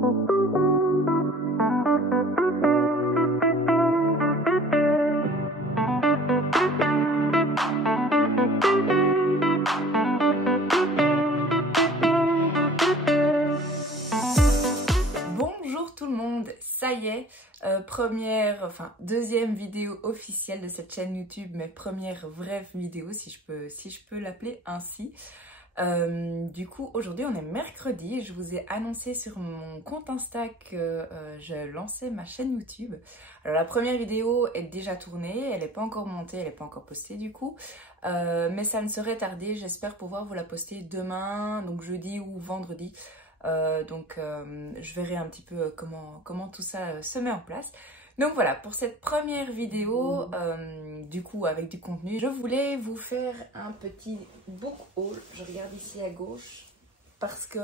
Bonjour tout le monde, ça y est, deuxième vidéo officielle de cette chaîne YouTube, mais première vraie vidéo si je peux l'appeler ainsi. Du coup aujourd'hui on est mercredi et je vous ai annoncé sur mon compte Insta que je lançais ma chaîne YouTube. Alors la première vidéo est déjà tournée, elle n'est pas encore montée, elle n'est pas encore postée du coup, mais ça ne serait tardé, j'espère pouvoir vous la poster demain, donc jeudi ou vendredi. Je verrai un petit peu comment tout ça se met en place. Donc voilà, pour cette première vidéo, du coup avec du contenu, je voulais vous faire un petit book haul. Je regarde ici à gauche parce que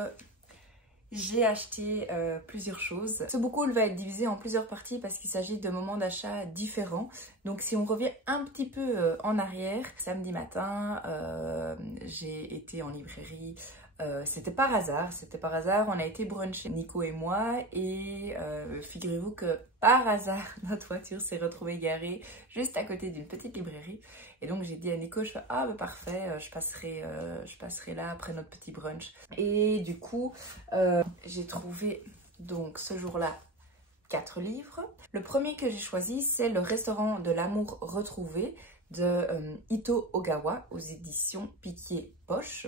j'ai acheté plusieurs choses. Ce book haul va être divisé en plusieurs parties parce qu'il s'agit de moments d'achat différents. Donc si on revient un petit peu en arrière, samedi matin, j'ai été en librairie. C'était par hasard, on a été bruncher, Nico et moi, et figurez-vous que par hasard, notre voiture s'est retrouvée garée juste à côté d'une petite librairie. Et donc j'ai dit à Nico, je fais, ah bah parfait, je passerai là après notre petit brunch. Et du coup, j'ai trouvé donc ce jour-là 4 livres. Le premier que j'ai choisi, c'est Le restaurant de l'amour retrouvé de Ito Ogawa aux éditions Piquier-Poche.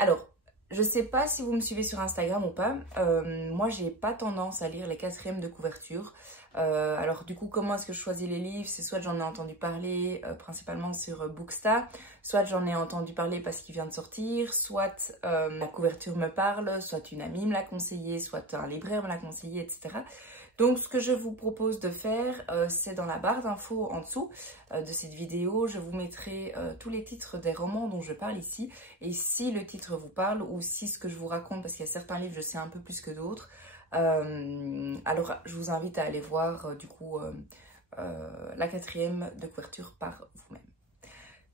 Alors, je sais pas si vous me suivez sur Instagram ou pas, moi j'ai pas tendance à lire les quatrièmes de couverture. Alors du coup, comment est-ce que je choisis les livres? C'est soit j'en ai entendu parler principalement sur Bookstar, soit j'en ai entendu parler parce qu'il vient de sortir, soit la couverture me parle, soit une amie me l'a conseillé, soit un libraire me l'a conseillé, etc. Donc ce que je vous propose de faire, c'est dans la barre d'infos en dessous de cette vidéo, je vous mettrai tous les titres des romans dont je parle ici. Et si le titre vous parle ou si ce que je vous raconte, parce qu'il y a certains livres je sais un peu plus que d'autres, alors je vous invite à aller voir du coup la quatrième de couverture par vous-même.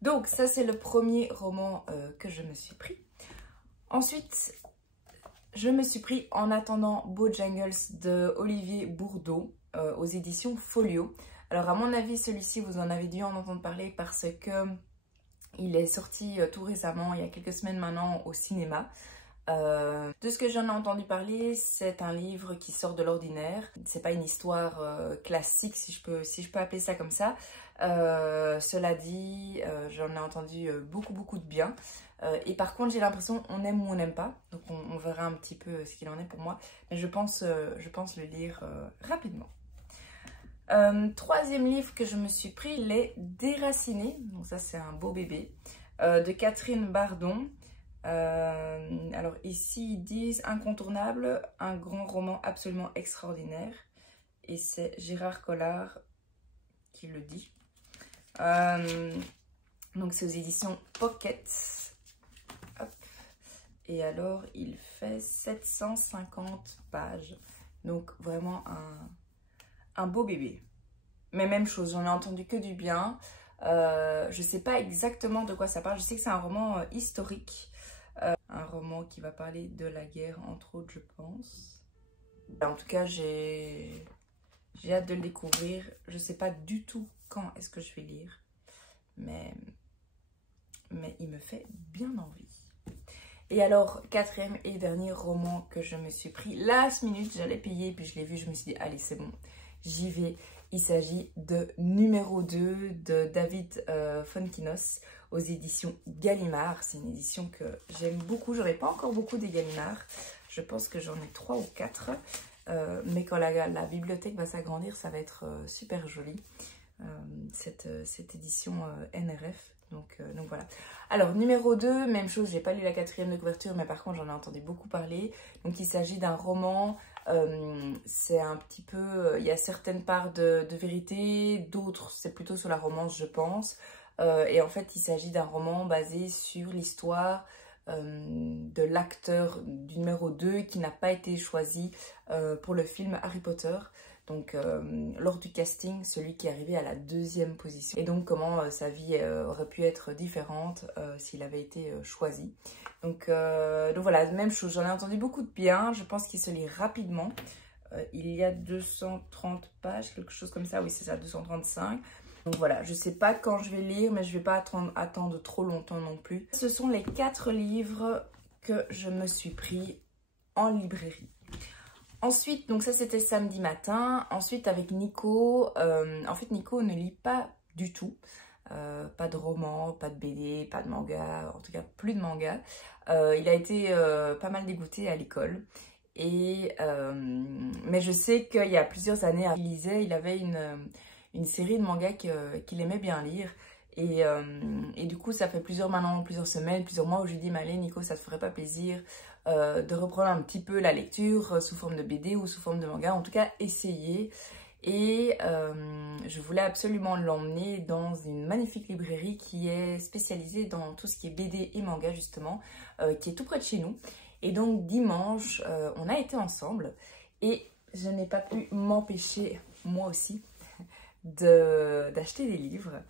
Donc ça c'est le premier roman que je me suis pris. Ensuite, je me suis pris En attendant Bojangles de Olivier Bourdeau aux éditions Folio. Alors à mon avis, celui-ci, vous en avez dû en entendre parler parce que il est sorti tout récemment, il y a quelques semaines maintenant, au cinéma. De ce que j'en ai entendu parler, c'est un livre qui sort de l'ordinaire. C'est pas une histoire classique, si je peux appeler ça comme ça. Cela dit, j'en ai entendu beaucoup de bien. Et par contre, j'ai l'impression on aime ou on n'aime pas. Donc on verra un petit peu ce qu'il en est pour moi. Mais je pense le lire rapidement. Troisième livre que je me suis pris, Les Déracinés. Donc ça, c'est un beau bébé. De Catherine Bardon. Alors ici, ils disent incontournable, un grand roman absolument extraordinaire. Et c'est Gérard Collard qui le dit. Donc c'est aux éditions Pocket. Hop. Et alors il fait 750 pages. Donc vraiment un beau bébé. Mais même chose, j'en ai entendu que du bien. Je sais pas exactement de quoi ça parle. Je sais que c'est un roman historique. Un roman qui va parler de la guerre entre autres, je pense. En tout cas, j'ai hâte de le découvrir. Je sais pas du tout quand est-ce que je vais lire. Mais il me fait bien envie. Et alors, quatrième et dernier roman que je me suis pris. Last minute, j'allais payer, puis je l'ai vu, je me suis dit, allez, c'est bon, j'y vais. Il s'agit de Numéro 2 de David Fonkinos aux éditions Gallimard. C'est une édition que j'aime beaucoup. J'aurais pas encore beaucoup des Gallimard. Je pense que j'en ai 3 ou 4. Mais quand la bibliothèque va s'agrandir, ça va être super joli. Cette édition NRF. Donc voilà. Alors numéro 2, même chose, j'ai pas lu la quatrième de couverture, mais par contre j'en ai entendu beaucoup parler. Donc il s'agit d'un roman, c'est un petit peu, il y a certaines parts de vérité, d'autres c'est plutôt sur la romance je pense. Et en fait il s'agit d'un roman basé sur l'histoire de l'acteur du numéro 2 qui n'a pas été choisi pour le film Harry Potter. Donc lors du casting, celui qui est arrivé à la 2e position. Et donc comment sa vie aurait pu être différente s'il avait été choisi. Donc voilà, même chose, j'en ai entendu beaucoup de bien. Je pense qu'il se lit rapidement. Il y a 230 pages, quelque chose comme ça. Oui, c'est ça, 235. Donc voilà, je sais pas quand je vais lire, mais je vais pas attendre trop longtemps non plus. Ce sont les 4 livres que je me suis pris en librairie. Ensuite, donc ça c'était samedi matin. Ensuite avec Nico, en fait Nico ne lit pas du tout. Pas de roman, pas de BD, pas de manga, en tout cas plus de manga. Il a été pas mal dégoûté à l'école. Mais je sais qu'il y a plusieurs années, il avait une série de mangas qu'il aimait bien lire. Et du coup, ça fait plusieurs semaines, plusieurs mois où je lui dis, mais allez Nico, ça te ferait pas plaisir de reprendre un petit peu la lecture sous forme de BD ou sous forme de manga, en tout cas essayer. Et je voulais absolument l'emmener dans une magnifique librairie qui est spécialisée dans tout ce qui est BD et manga justement, qui est tout près de chez nous. Et donc dimanche, on a été ensemble et je n'ai pas pu m'empêcher, moi aussi, d'acheter des livres.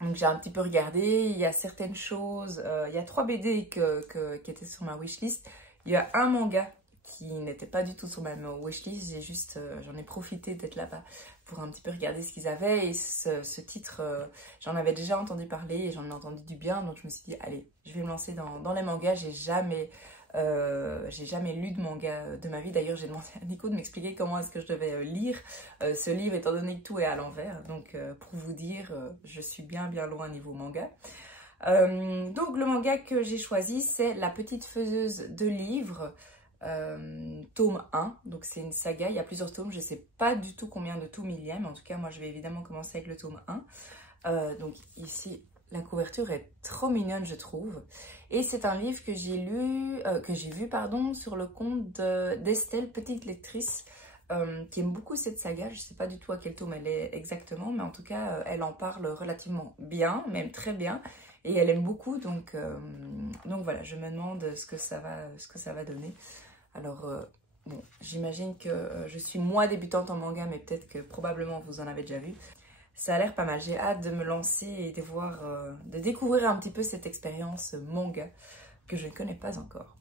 Donc j'ai un petit peu regardé, il y a certaines choses, il y a 3 BD qui étaient sur ma wishlist. Il y a un manga qui n'était pas du tout sur ma wishlist, j'en ai profité d'être là-bas pour un petit peu regarder ce qu'ils avaient. Et ce titre, j'en avais déjà entendu parler et j'en ai entendu du bien, donc je me suis dit, allez, je vais me lancer dans les mangas. J'ai jamais lu de manga de ma vie. D'ailleurs, j'ai demandé à Nico de m'expliquer comment est-ce que je devais lire ce livre, étant donné que tout est à l'envers. Donc, pour vous dire, je suis bien loin niveau manga. Donc, le manga que j'ai choisi, c'est La Petite Faiseuse de Livres, tome 1. Donc, c'est une saga, il y a plusieurs tomes. Je ne sais pas du tout combien de tomes il y a, mais en tout cas, moi, je vais évidemment commencer avec le tome 1. Donc, ici, la couverture est trop mignonne, je trouve. Et c'est un livre que j'ai vu sur le compte d'Estelle, petite lectrice, qui aime beaucoup cette saga. Je ne sais pas du tout à quel tome elle est exactement, mais en tout cas, elle en parle relativement bien, même très bien. Et elle aime beaucoup, donc voilà, je me demande ce que ça va donner. Alors, bon, j'imagine que je suis moi débutante en manga, mais peut-être que probablement vous en avez déjà vu. Ça a l'air pas mal, j'ai hâte de me lancer et de découvrir un petit peu cette expérience manga que je ne connais pas encore.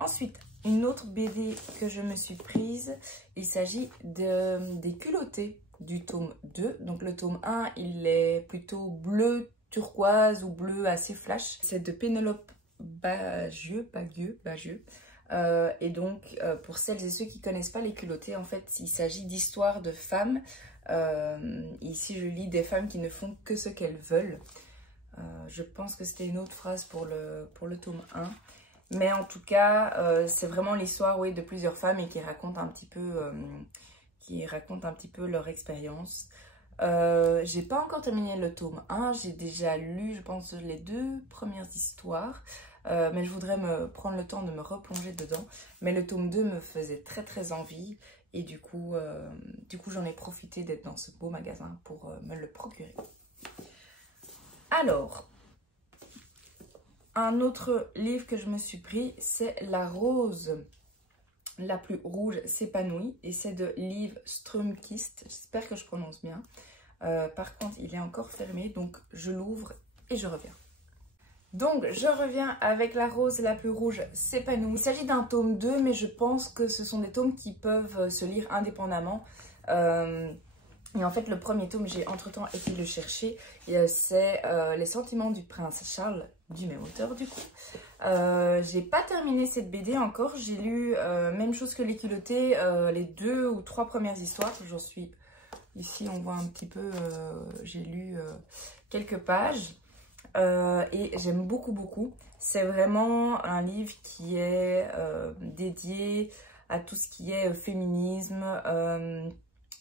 Ensuite, une autre BD que je me suis prise, il s'agit des Culottés du tome 2. Donc le tome 1, il est plutôt bleu turquoise ou bleu assez flash. C'est de Pénélope Bagieux. Et donc, pour celles et ceux qui ne connaissent pas les Culottés, en fait, il s'agit d'histoires de femmes. Ici, je lis des femmes qui ne font que ce qu'elles veulent. Je pense que c'était une autre phrase pour le tome 1. Mais en tout cas, c'est vraiment l'histoire, oui, de plusieurs femmes et qui racontent un petit peu leur expérience. J'ai pas encore terminé le tome 1. J'ai déjà lu, je pense, les 2 premières histoires. Mais je voudrais me prendre le temps de me replonger dedans. Mais le tome 2 me faisait très très envie. Et du coup j'en ai profité d'être dans ce beau magasin pour me le procurer. Alors, un autre livre que je me suis pris, c'est La rose la plus rouge s'épanouit. Et c'est de Liv Strömquist. J'espère que je prononce bien. Par contre, il est encore fermé, donc je l'ouvre et je reviens. Donc, je reviens avec La rose la plus rouge s'épanouit. Il s'agit d'un tome 2, mais je pense que ce sont des tomes qui peuvent se lire indépendamment. Et en fait, le premier tome, j'ai entre-temps été le chercher. C'est Les sentiments du prince Charles, du même auteur du coup. J'ai pas terminé cette BD encore. J'ai lu, même chose que Les Culottés, les 2 ou 3 premières histoires. J'en suis... Ici, on voit un petit peu, j'ai lu quelques pages. Et j'aime beaucoup. C'est vraiment un livre qui est dédié à tout ce qui est féminisme,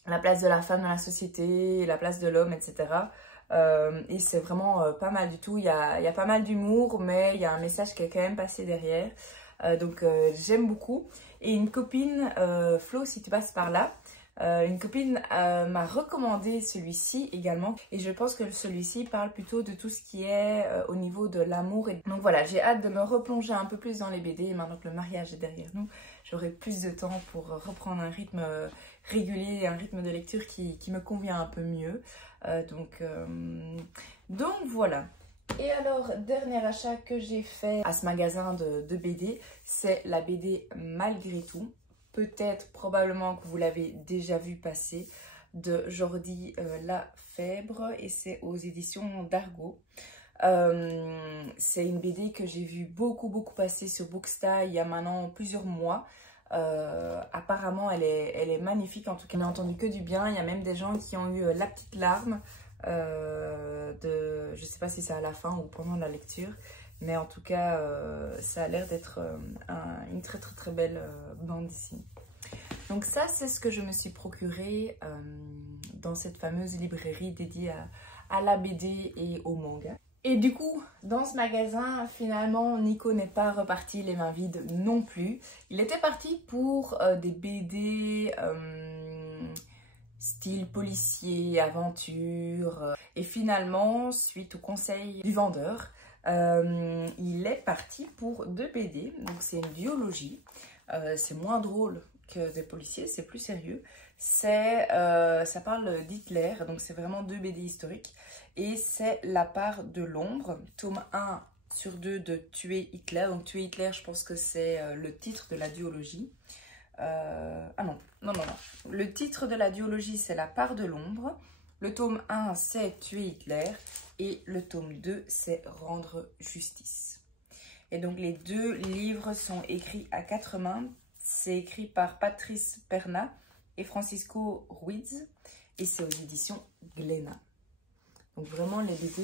la place de la femme dans la société, la place de l'homme, etc. Et c'est vraiment pas mal du tout. Il y a pas mal d'humour, mais il y a un message qui est quand même passé derrière. Donc j'aime beaucoup. Et une copine, Flo, si tu passes par là, Une copine m'a recommandé celui-ci également et je pense que celui-ci parle plutôt de tout ce qui est au niveau de l'amour. Donc voilà, j'ai hâte de me replonger un peu plus dans les BD. Maintenant que le mariage est derrière nous, j'aurai plus de temps pour reprendre un rythme régulier et un rythme de lecture qui me convient un peu mieux. Donc voilà. Et alors, dernier achat que j'ai fait à ce magasin de BD, c'est la BD Malgré tout. Peut-être, probablement que vous l'avez déjà vu passer, de Jordi Lafèbre, et c'est aux éditions d'Argo. C'est une BD que j'ai vu beaucoup passer sur Bookstar il y a maintenant plusieurs mois. Apparemment, elle est magnifique, en tout cas, je n'ai entendu que du bien. Il y a même des gens qui ont eu la petite larme. Je ne sais pas si c'est à la fin ou pendant la lecture. Mais en tout cas, ça a l'air d'être une très belle bande dessinée. Donc ça, c'est ce que je me suis procuré dans cette fameuse librairie dédiée à la BD et au manga. Et du coup, dans ce magasin, finalement, Nico n'est pas reparti les mains vides non plus. Il était parti pour des BD style policier, aventure. Et finalement, suite au conseil du vendeur, il est parti pour 2 BD, donc c'est une biologie, c'est moins drôle que des policiers, c'est plus sérieux, ça parle d'Hitler, donc c'est vraiment 2 BD historiques, et c'est La part de l'ombre, tome 1 sur 2 de Tuer Hitler, donc Tuer Hitler, je pense que c'est le titre de la duologie. Ah non, le titre de la duologie c'est La part de l'ombre, le tome 1 c'est Tuer Hitler, et le tome 2, c'est Rendre justice. Et donc, les 2 livres sont écrits à 4 mains. C'est écrit par Patrice Perna et Francisco Ruiz. Et c'est aux éditions Glénat. Donc, vraiment, les BD,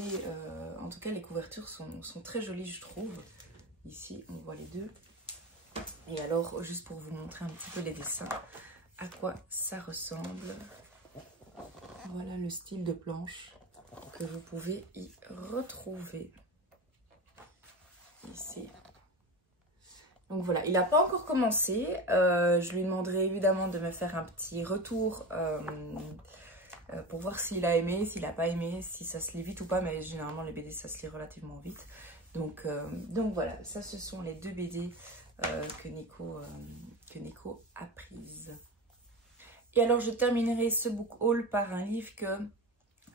en tout cas, les couvertures sont très jolies, je trouve. Ici, on voit les 2. Et alors, juste pour vous montrer un petit peu les dessins, à quoi ça ressemble. Voilà le style de planche que vous pouvez y retrouver ici. Donc voilà, il n'a pas encore commencé. Je lui demanderai évidemment de me faire un petit retour pour voir s'il a aimé, s'il n'a pas aimé, si ça se lit vite ou pas. Mais généralement, les BD, ça se lit relativement vite. Donc voilà, ça, ce sont les 2 BD que Nico a prises. Et alors, je terminerai ce book haul par un livre que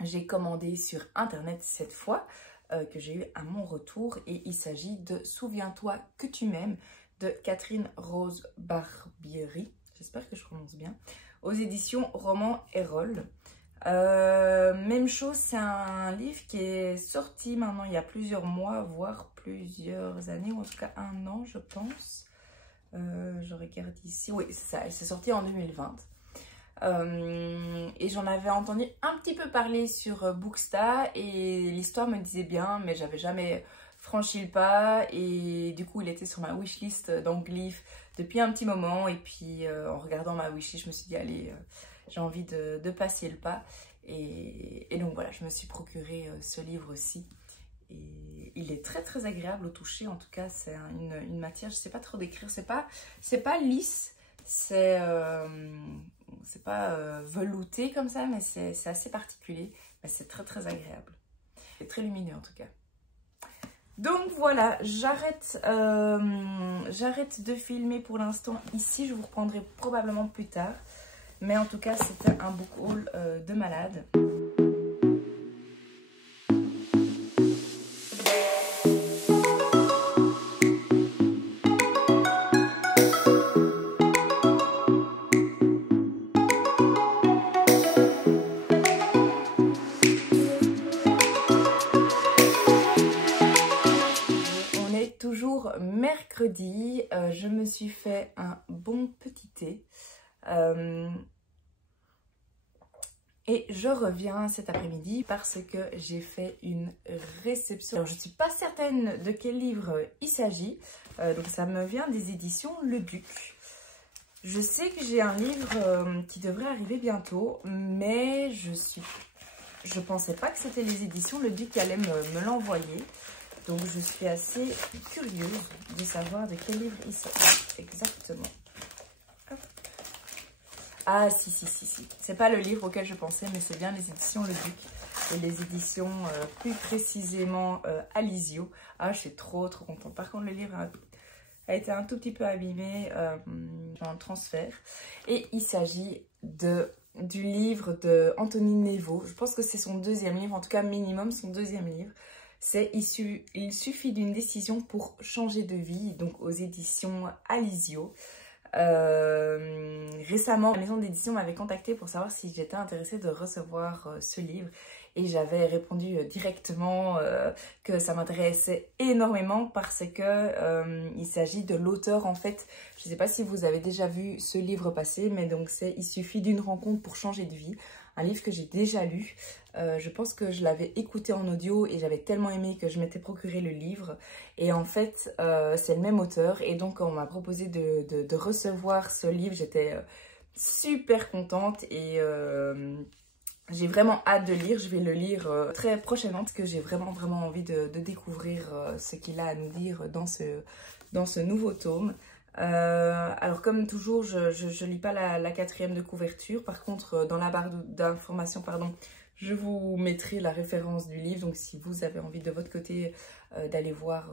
j'ai commandé sur internet cette fois, que j'ai eu à mon retour, et il s'agit de Souviens-toi que tu m'aimes de Catherine Rose Barbieri, j'espère que je prononce bien, aux éditions Roman Erol. Même chose, c'est un livre qui est sorti maintenant il y a plusieurs mois, voire plusieurs années, ou en tout cas 1 an je pense. Je regarde ici, oui c'est ça, c'est sorti en 2020. Et j'en avais entendu un petit peu parler sur Bookstar et l'histoire me disait bien, mais j'avais jamais franchi le pas, et du coup il était sur ma wishlist d'Anglyph depuis un petit moment, et puis en regardant ma wishlist je me suis dit allez, j'ai envie de passer le pas, et donc voilà, je me suis procuré ce livre aussi, et il est très agréable au toucher. En tout cas, c'est une matière, je sais pas trop décrire, c'est pas lisse, c'est pas velouté comme ça, mais c'est assez particulier. Mais c'est très agréable. C'est très lumineux en tout cas. Donc voilà, j'arrête de filmer pour l'instant ici. Je vous reprendrai probablement plus tard. Mais en tout cas, c'était un book haul de malade. Mercredi, je me suis fait un bon petit thé et je reviens cet après-midi parce que j'ai fait une réception. Alors je ne suis pas certaine de quel livre il s'agit, donc ça me vient des éditions Le Duc. Je sais que j'ai un livre qui devrait arriver bientôt, mais je pensais pas que c'était les éditions Le Duc qui allaient me l'envoyer. Donc je suis assez curieuse de savoir de quel livre il s'agit exactement. Hop. Ah si, si, si, si. C'est pas le livre auquel je pensais, mais c'est bien les éditions Le Duc. Et les éditions plus précisément Alizio. Ah, je suis trop contente. Par contre, le livre a été un tout petit peu abîmé dans le transfert. Et il s'agit du livre de Anthony Nevo. Je pense que c'est son deuxième livre, en tout cas minimum son deuxième livre. C'est Il suffit d'une décision pour changer de vie, donc aux éditions Alizio. Récemment, la maison d'édition m'avait contactée pour savoir si j'étais intéressée de recevoir ce livre et j'avais répondu directement que ça m'intéressait énormément parce que il s'agit de l'auteur en fait. Je ne sais pas si vous avez déjà vu ce livre passer, mais donc c'est Il suffit d'une rencontre pour changer de vie. Un livre que j'ai déjà lu. Je pense que je l'avais écouté en audio et j'avais tellement aimé que je m'étais procuré le livre. Et en fait, c'est le même auteur. Et donc, on m'a proposé de recevoir ce livre. J'étais super contente et j'ai vraiment hâte de lire. Je vais le lire très prochainement parce que j'ai vraiment envie de découvrir ce qu'il a à nous dire dans ce nouveau tome. Alors comme toujours, je lis pas la quatrième de couverture. Par contre, dans la barre d'information, pardon, je vous mettrai la référence du livre. Donc si vous avez envie de votre côté d'aller voir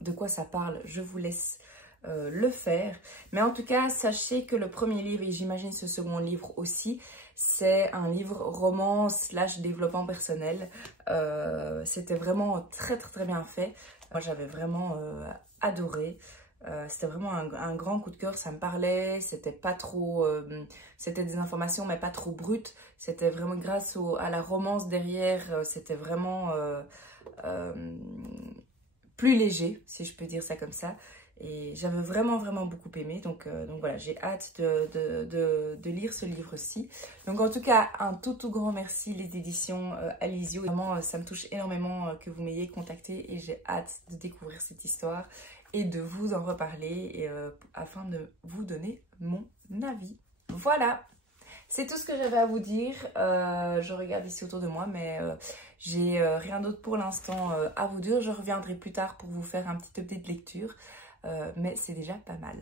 de quoi ça parle, je vous laisse le faire. Mais en tout cas, sachez que le premier livre, et j'imagine ce second livre aussi, c'est un livre roman / développement personnel. C'était vraiment très bien fait. Moi, j'avais vraiment adoré. C'était vraiment un grand coup de cœur, ça me parlait, c'était pas trop, c'était des informations mais pas trop brutes, c'était vraiment grâce à la romance derrière, c'était vraiment plus léger, si je peux dire ça comme ça, et j'avais vraiment beaucoup aimé, donc voilà, j'ai hâte de lire ce livre-ci. Donc en tout cas, un tout grand merci les éditions Alizio, vraiment ça me touche énormément que vous m'ayez contacté et j'ai hâte de découvrir cette histoire et de vous en reparler afin de vous donner mon avis. Voilà, c'est tout ce que j'avais à vous dire. Je regarde ici autour de moi, mais j'ai rien d'autre pour l'instant à vous dire. Je reviendrai plus tard pour vous faire un petit update de lecture, mais c'est déjà pas mal.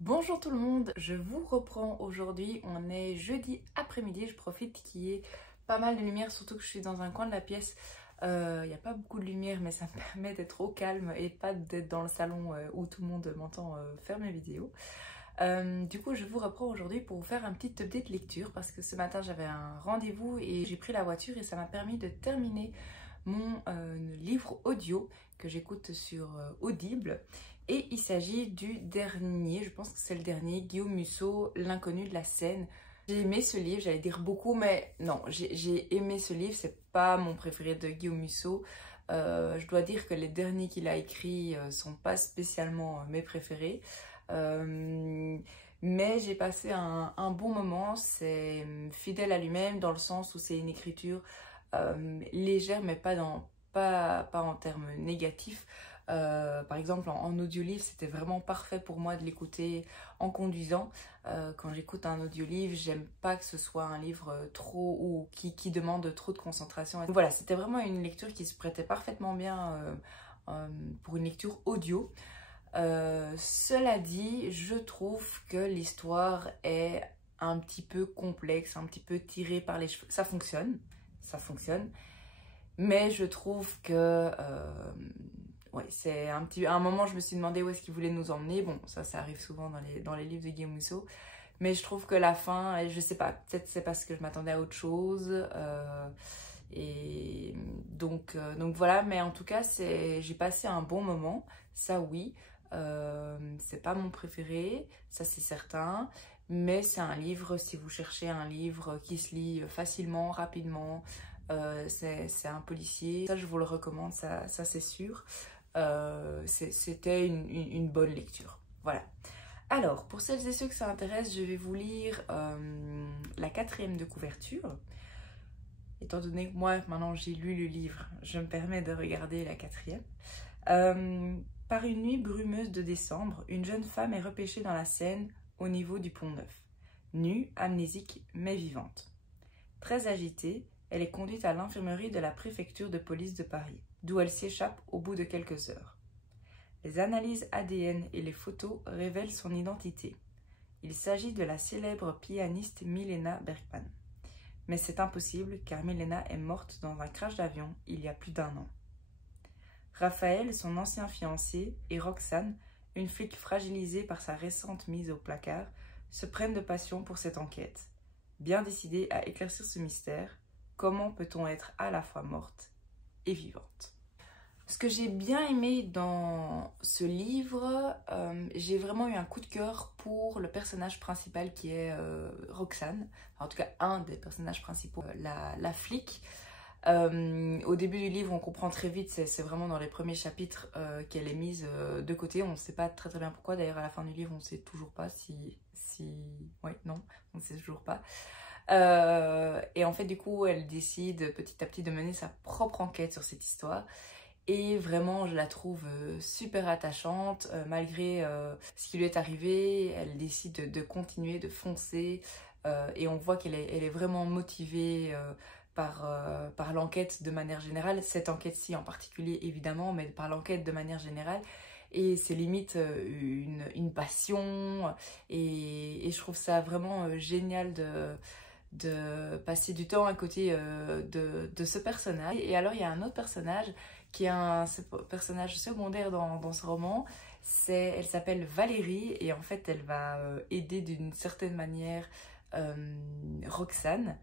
Bonjour tout le monde, je vous reprends aujourd'hui. On est jeudi après-midi, je profite qu'il y ait pas mal de lumière, surtout que je suis dans un coin de la pièce. Il n'y a pas beaucoup de lumière, mais ça me permet d'être au calme et pas d'être dans le salon où tout le monde m'entend faire mes vidéos. Du coup, je vous reprends aujourd'hui pour vous faire un petit update lecture parce que ce matin j'avais un rendez-vous et j'ai pris la voiture et ça m'a permis de terminer mon livre audio que j'écoute sur Audible. Et il s'agit du dernier, je pense que c'est le dernier, Guillaume Musso, L'inconnu de la Seine. J'ai aimé ce livre, j'allais dire beaucoup, mais non, j'ai aimé ce livre, c'est pas mon préféré de Guillaume Musso. Je dois dire que les derniers qu'il a écrits sont pas spécialement mes préférés. Mais j'ai passé un bon moment, c'est fidèle à lui-même dans le sens où c'est une écriture légère, mais pas en termes négatifs. Par exemple en audiolivre c'était vraiment parfait pour moi de l'écouter en conduisant. Quand j'écoute un audiolivre, j'aime pas que ce soit un livre trop ou qui demande trop de concentration. Donc voilà, c'était vraiment une lecture qui se prêtait parfaitement bien pour une lecture audio. Cela dit, je trouve que l'histoire est un petit peu complexe, un petit peu tirée par les cheveux. Ça fonctionne, mais je trouve que ouais, c'est à un moment je me suis demandé où est-ce qu'il voulait nous emmener. Bon, ça arrive souvent dans les livres de Guillaume Musso, mais je trouve que la fin, je sais pas, peut-être c'est parce que je m'attendais à autre chose, et donc voilà. Mais en tout cas, j'ai passé un bon moment, ça oui. C'est pas mon préféré, ça c'est certain, mais c'est un livre, si vous cherchez un livre qui se lit facilement, rapidement, c'est un policier, ça je vous le recommande, ça c'est sûr. C'était une bonne lecture, voilà. Alors, pour celles et ceux que ça intéresse, je vais vous lire la quatrième de couverture. Étant donné que moi, maintenant j'ai lu le livre, je me permets de regarder la quatrième. Par une nuit brumeuse de décembre, une jeune femme est repêchée dans la Seine au niveau du Pont-Neuf. Nue, amnésique, mais vivante. Très agitée, elle est conduite à l'infirmerie de la préfecture de police de Paris, d'où elle s'échappe au bout de quelques heures. Les analyses ADN et les photos révèlent son identité. Il s'agit de la célèbre pianiste Milena Bergman. Mais c'est impossible car Milena est morte dans un crash d'avion il y a plus d'1 an. Raphaël, son ancien fiancé, et Roxane, une flic fragilisée par sa récente mise au placard, se prennent de passion pour cette enquête. Bien décidés à éclaircir ce mystère, comment peut-on être à la fois morte et vivante? Ce que j'ai bien aimé dans ce livre, j'ai vraiment eu un coup de cœur pour le personnage principal qui est Roxane. En tout cas, un des personnages principaux, la flic. Au début du livre, on comprend très vite, c'est vraiment dans les premiers chapitres qu'elle est mise de côté. On ne sait pas très bien pourquoi. D'ailleurs, à la fin du livre, on ne sait toujours pas si... Oui, non, on ne sait toujours pas. Et en fait, du coup, elle décide petit à petit de mener sa propre enquête sur cette histoire. Et vraiment, je la trouve super attachante. Malgré ce qui lui est arrivé, elle décide de continuer, de foncer. Et on voit qu'elle est vraiment motivée par l'enquête de manière générale. Cette enquête-ci en particulier, évidemment, mais par l'enquête de manière générale. Et c'est limite une passion. Et je trouve ça vraiment génial de passer du temps à côté de ce personnage. Et alors, il y a un autre personnage qui est un personnage secondaire dans ce roman. Elle s'appelle Valérie et en fait, elle va aider d'une certaine manière Roxane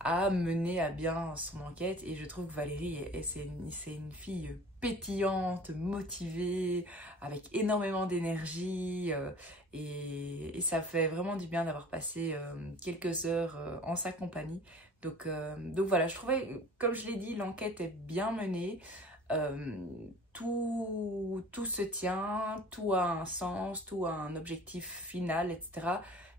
à mener à bien son enquête. Et je trouve que Valérie, c'est une fille pétillante, motivée, avec énormément d'énergie. Et ça fait vraiment du bien d'avoir passé quelques heures en sa compagnie. Donc voilà, je trouvais, comme je l'ai dit, l'enquête est bien menée. Tout se tient, tout a un sens, tout a un objectif final, etc.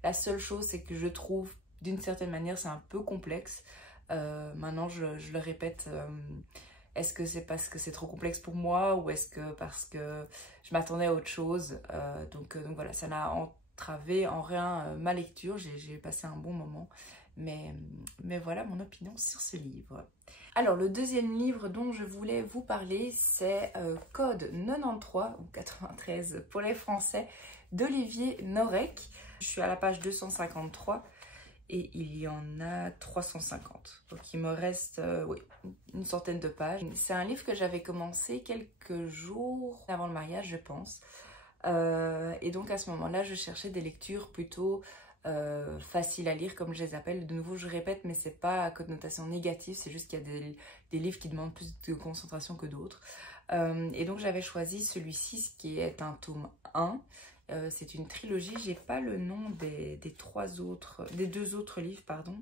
La seule chose, c'est que je trouve, d'une certaine manière, c'est un peu complexe. Maintenant, je le répète, est-ce que c'est parce que c'est trop complexe pour moi ou est-ce que parce que je m'attendais à autre chose? Donc voilà, ça n'a entravé en rien ma lecture, j'ai passé un bon moment. Mais voilà mon opinion sur ce livre. Alors le deuxième livre dont je voulais vous parler, c'est Code 93 ou 93 pour les Français d'Olivier Norek. Je suis à la page 253 et il y en a 350. Donc il me reste oui, une centaine de pages. C'est un livre que j'avais commencé quelques jours avant le mariage, je pense. Et donc à ce moment-là, je cherchais des lectures plutôt faciles à lire, comme je les appelle. De nouveau, je répète, mais c'est pas à connotation négative, c'est juste qu'il y a des livres qui demandent plus de concentration que d'autres. Et donc j'avais choisi celui-ci, qui est un tome 1. C'est une trilogie, j'ai pas le nom des deux autres livres, pardon.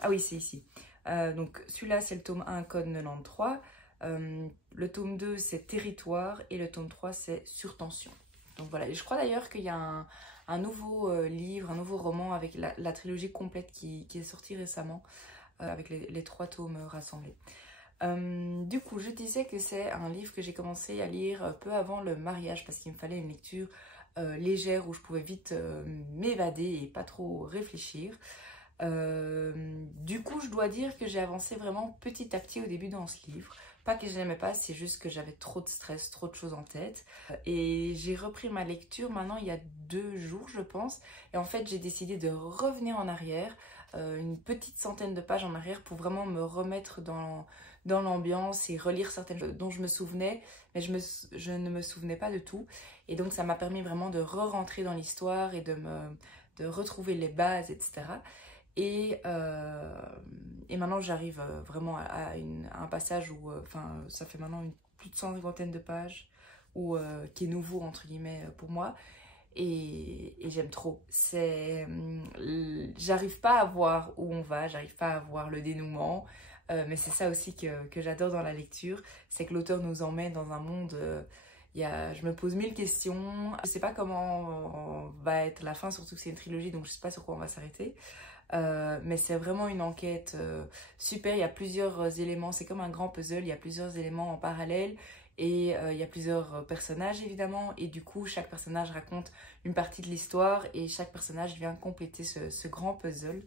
Ah oui, c'est ici. Donc celui-là, c'est le tome 1, Code 93. Le tome 2, c'est Territoire. Et le tome 3, c'est Sur tension. Donc voilà, et je crois d'ailleurs qu'il y a un nouveau livre, un nouveau roman avec la trilogie complète qui est sortie récemment, avec les 3 tomes rassemblés. Du coup, je disais que c'est un livre que j'ai commencé à lire peu avant le mariage parce qu'il me fallait une lecture légère où je pouvais vite m'évader et pas trop réfléchir. Du coup, je dois dire que j'ai avancé vraiment petit à petit au début dans ce livre. Pas que je n'aimais pas, c'est juste que j'avais trop de stress, trop de choses en tête. Et j'ai repris ma lecture maintenant il y a 2 jours, je pense. Et en fait, j'ai décidé de revenir en arrière, une petite centaine de pages en arrière pour vraiment me remettre dans l'ambiance et relire certaines choses dont je me souvenais, mais je ne me souvenais pas de tout. Et donc, ça m'a permis vraiment de re-rentrer dans l'histoire et de retrouver les bases, etc. Et maintenant, j'arrive vraiment à un passage où, ça fait maintenant plus de 150 de pages, qui est nouveau, entre guillemets, pour moi. Et j'aime trop. J'arrive pas à voir où on va, j'arrive pas à voir le dénouement. Mais c'est ça aussi que j'adore dans la lecture, c'est que l'auteur nous emmène dans un monde... je me pose 1000 questions. Je sais pas comment va être la fin, surtout que c'est une trilogie, donc je sais pas sur quoi on va s'arrêter. Mais c'est vraiment une enquête super, il y a plusieurs éléments, c'est comme un grand puzzle, il y a plusieurs éléments en parallèle et il y a plusieurs personnages évidemment et du coup chaque personnage raconte une partie de l'histoire et chaque personnage vient compléter ce grand puzzle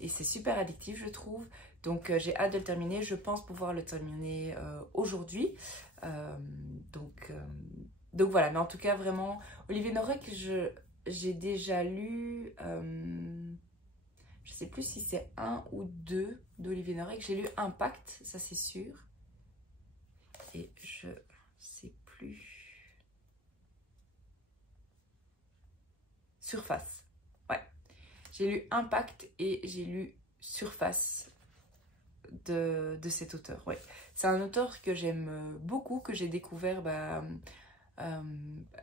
et c'est super addictif je trouve, donc j'ai hâte de le terminer, je pense pouvoir le terminer aujourd'hui. Donc voilà, mais en tout cas vraiment Olivier Norek, j'ai déjà lu, je sais plus si c'est 1 ou 2 d'Olivier Norek. J'ai lu Impact, ça c'est sûr. Et je sais plus. Surface. Ouais. J'ai lu Impact et j'ai lu Surface de cet auteur. Ouais. C'est un auteur que j'aime beaucoup, que j'ai découvert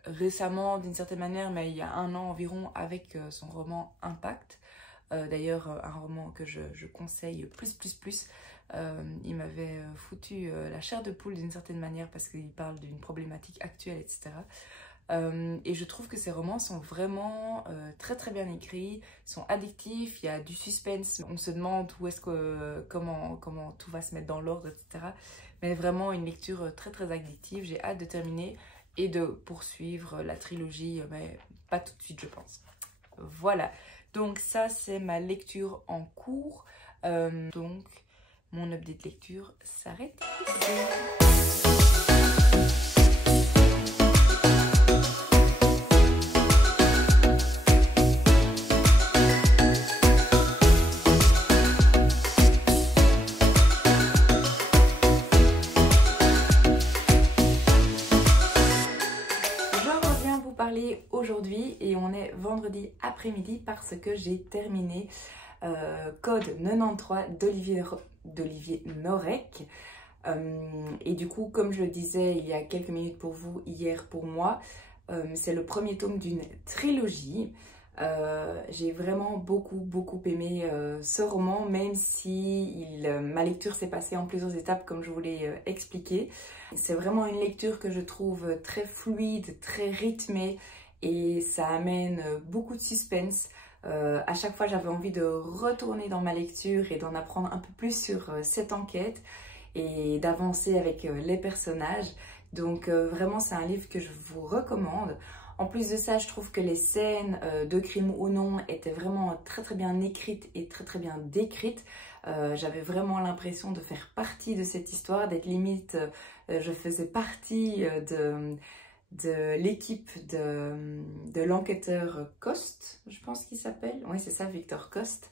récemment d'une certaine manière, mais il y a 1 an environ avec son roman Impact. D'ailleurs, un roman que je conseille plus. Il m'avait foutu la chair de poule d'une certaine manière parce qu'il parle d'une problématique actuelle, etc. Et je trouve que ces romans sont vraiment très bien écrits, sont addictifs, il y a du suspense, on se demande où est-ce que, comment tout va se mettre dans l'ordre, etc. Mais vraiment une lecture très addictive, j'ai hâte de terminer et de poursuivre la trilogie, mais pas tout de suite je pense. Voilà, donc ça c'est ma lecture en cours, donc mon update lecture s'arrête ici. Aujourd'hui et on est vendredi après-midi parce que j'ai terminé Code 93 d'Olivier Norek. Et du coup, comme je le disais il y a quelques minutes pour vous, hier pour moi, c'est le premier tome d'une trilogie. J'ai vraiment beaucoup aimé ce roman, même si ma lecture s'est passée en plusieurs étapes comme je vous l'ai expliqué. C'est vraiment une lecture que je trouve très fluide, très rythmée et ça amène beaucoup de suspense. À chaque fois j'avais envie de retourner dans ma lecture et d'en apprendre un peu plus sur cette enquête et d'avancer avec les personnages. Donc vraiment c'est un livre que je vous recommande. En plus de ça, je trouve que les scènes de crime ou non étaient vraiment très bien écrites et très bien décrites. J'avais vraiment l'impression de faire partie de cette histoire, d'être limite, je faisais partie de l'équipe de l'enquêteur Coste, je pense qu'il s'appelle. Oui, c'est ça, Victor Coste.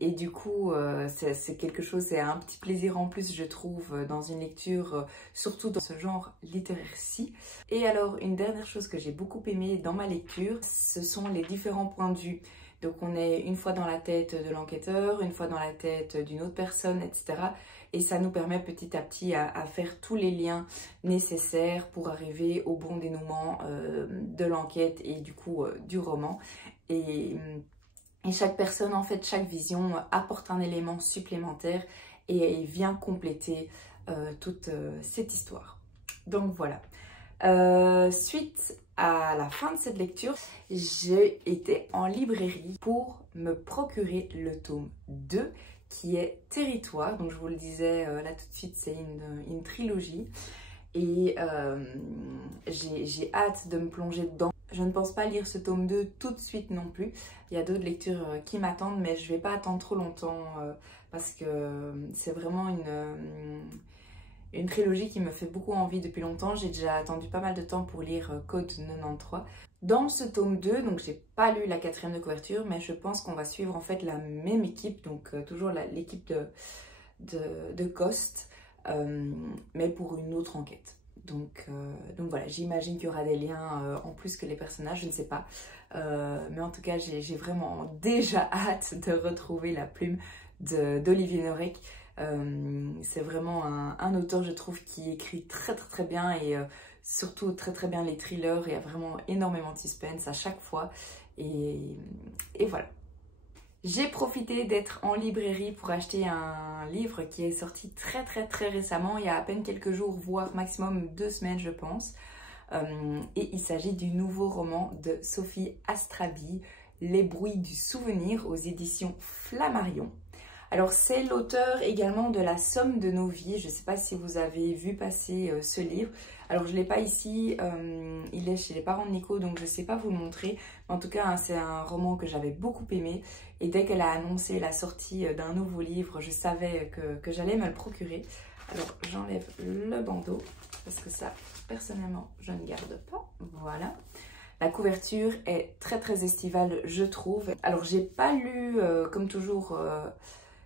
Et du coup, c'est quelque chose, c'est un petit plaisir en plus, je trouve, dans une lecture, surtout dans ce genre littéraire-ci. Et alors, une dernière chose que j'ai beaucoup aimé dans ma lecture, ce sont les différents points de vue. Donc, on est une fois dans la tête de l'enquêteur, une fois dans la tête d'une autre personne, etc. Et ça nous permet petit à petit à faire tous les liens nécessaires pour arriver au bon dénouement de l'enquête et du coup du roman. Et chaque personne, en fait, chaque vision apporte un élément supplémentaire et vient compléter toute cette histoire. Donc voilà. Suite à la fin de cette lecture, j'ai été en librairie pour me procurer le tome 2 qui est Territoire. Donc je vous le disais là tout de suite, c'est une trilogie et j'ai hâte de me plonger dedans. Je ne pense pas lire ce tome 2 tout de suite non plus. Il y a d'autres lectures qui m'attendent, mais je ne vais pas attendre trop longtemps parce que c'est vraiment une trilogie qui me fait beaucoup envie depuis longtemps. J'ai déjà attendu pas mal de temps pour lire Code 93. Dans ce tome 2, donc j'ai pas lu la 4e de couverture, mais je pense qu'on va suivre en fait la même équipe, donc toujours l'équipe de Coste, mais pour une autre enquête. Donc voilà, j'imagine qu'il y aura des liens en plus que les personnages, je ne sais pas. Mais en tout cas, j'ai vraiment déjà hâte de retrouver la plume d'Olivier Norek. C'est vraiment un auteur, je trouve, qui écrit très bien et surtout très bien les thrillers. Il y a vraiment énormément de suspense à chaque fois. Et voilà. J'ai profité d'être en librairie pour acheter un livre qui est sorti très récemment, il y a à peine quelques jours, voire maximum 2 semaines je pense. Et il s'agit du nouveau roman de Sophie Astrabi, Les bruits du souvenir aux éditions Flammarion. Alors c'est l'auteur également de La somme de nos vies, je ne sais pas si vous avez vu passer ce livre. Alors je ne l'ai pas ici, il est chez les parents de Nico, donc je ne sais pas vous le montrer. Mais en tout cas, hein, c'est un roman que j'avais beaucoup aimé. Et dès qu'elle a annoncé la sortie d'un nouveau livre, je savais que j'allais me le procurer. Alors j'enlève le bandeau, parce que ça, personnellement, je ne garde pas. Voilà. La couverture est très estivale, je trouve. Alors j'ai pas lu, comme toujours,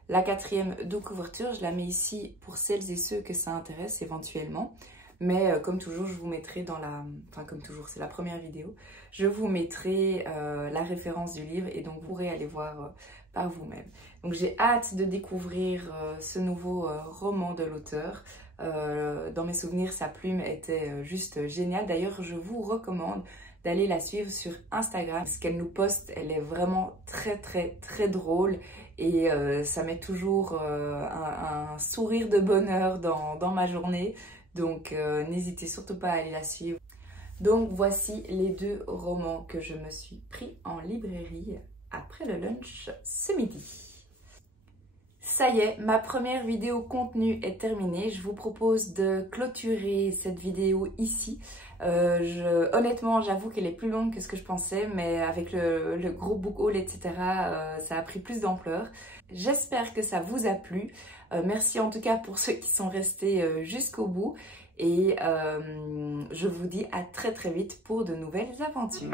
la 4e de couverture. Je la mets ici pour celles et ceux que ça intéresse éventuellement. Mais comme toujours, je vous mettrai dans la... Enfin comme toujours, c'est la première vidéo. Je vous mettrai la référence du livre et donc vous pourrez aller voir par vous-même. Donc j'ai hâte de découvrir ce nouveau roman de l'auteur. Dans mes souvenirs, sa plume était juste géniale. D'ailleurs, je vous recommande d'aller la suivre sur Instagram. Ce qu'elle nous poste, elle est vraiment très drôle et ça met toujours un sourire de bonheur dans ma journée. Donc n'hésitez surtout pas à aller la suivre. Donc voici les 2 romans que je me suis pris en librairie après le lunch ce midi. Ça y est, ma première vidéo contenu est terminée. Je vous propose de clôturer cette vidéo ici. Honnêtement, j'avoue qu'elle est plus longue que ce que je pensais, mais avec le gros book haul, etc., ça a pris plus d'ampleur. J'espère que ça vous a plu. Merci en tout cas pour ceux qui sont restés jusqu'au bout. Et je vous dis à très vite pour de nouvelles aventures.